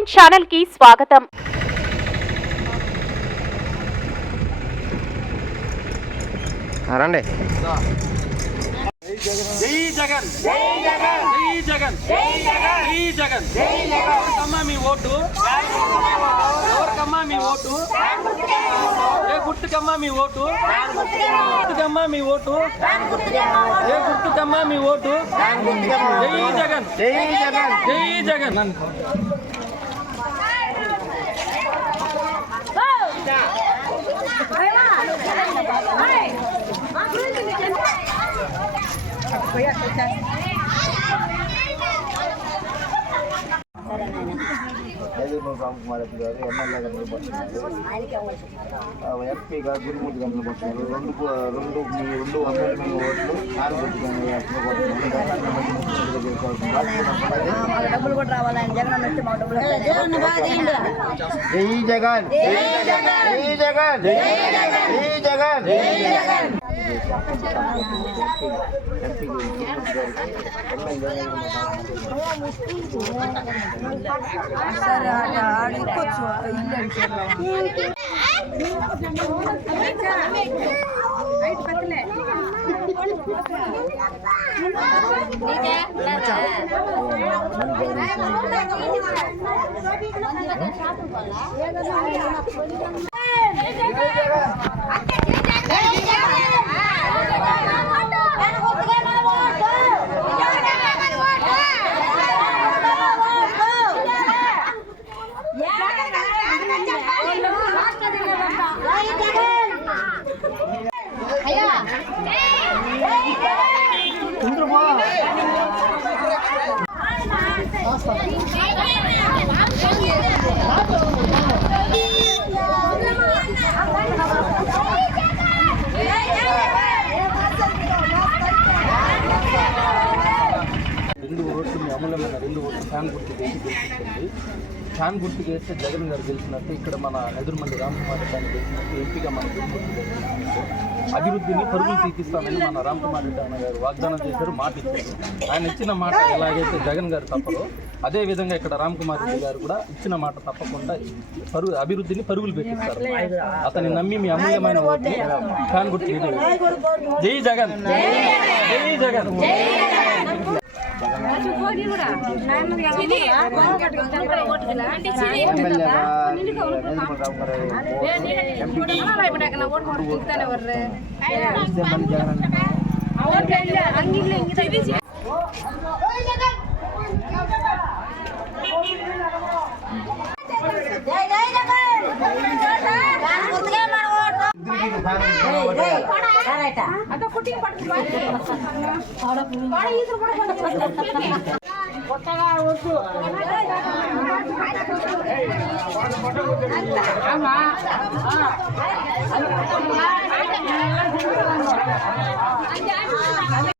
ANN channel కి స్వాగతం. రండి. జై జగన్ జై జగన్ జై జగన్ జై జగన్ జై జగన్ జై జగన్. ఎవరికమ్మా మీ ఓటు? ఎవరికమ్మా మీ ఓటు? ఏ గుర్తుకమ్మా మీ ఓటు? గుర్తుకమ్మా మీ ఓటు? ఏ గుర్తుకమ్మా మీ ఓటు? జై జగన్ జై జగన్ జై జగన్. రామకుమార్ గారు ఎమ్మెల్యేగా నిలబడుతున్నారు, ఎంపీగా గురుమూర్తి గారు నిలబడుతున్నారు. రెండు అభ్యర్థుల ఓట్లు డబ్బులు కూడా రావాలని జగన్ వస్తే మా డబ్బులు జై జగన్ జై జగన్ జై జగన్ జై జగన్. రెండు ఓట్లు మీ అమూల్యమైన రెండు ఓట్లు ఫ్యాన్ గుర్తు వేసి గెలిపించండి. ఫ్యాన్ గుర్తు వేస్తే జగన్ గారు గెలిచినట్టు, ఇక్కడ మన ఎదురుమంది రామ్కుమార్ రెడ్డి అని గెలిచినట్టు, ఎంపీగా మన గుర్తు గెలిచినట్టు, అభివృద్ధిని పరుగులు తీపిస్తామని మన రామ్కుమార్ రెడ్డి అన్న గారు వాగ్దానం చేశారు, మాట ఇచ్చారు. ఆయన ఇచ్చిన మాట ఎలాగైతే జగన్ గారు తప్పదో అదే విధంగా ఇక్కడ రామ్కుమార్ రెడ్డి గారు కూడా ఇచ్చిన మాట తప్పకుండా అభివృద్ధిని పరుగులు పెట్టిస్తారు. అతన్ని నమ్మి మీ అమూల్యమైన ఓట్లు ఫ్యాన్ గుర్తు జై జగన్ జై జగన్.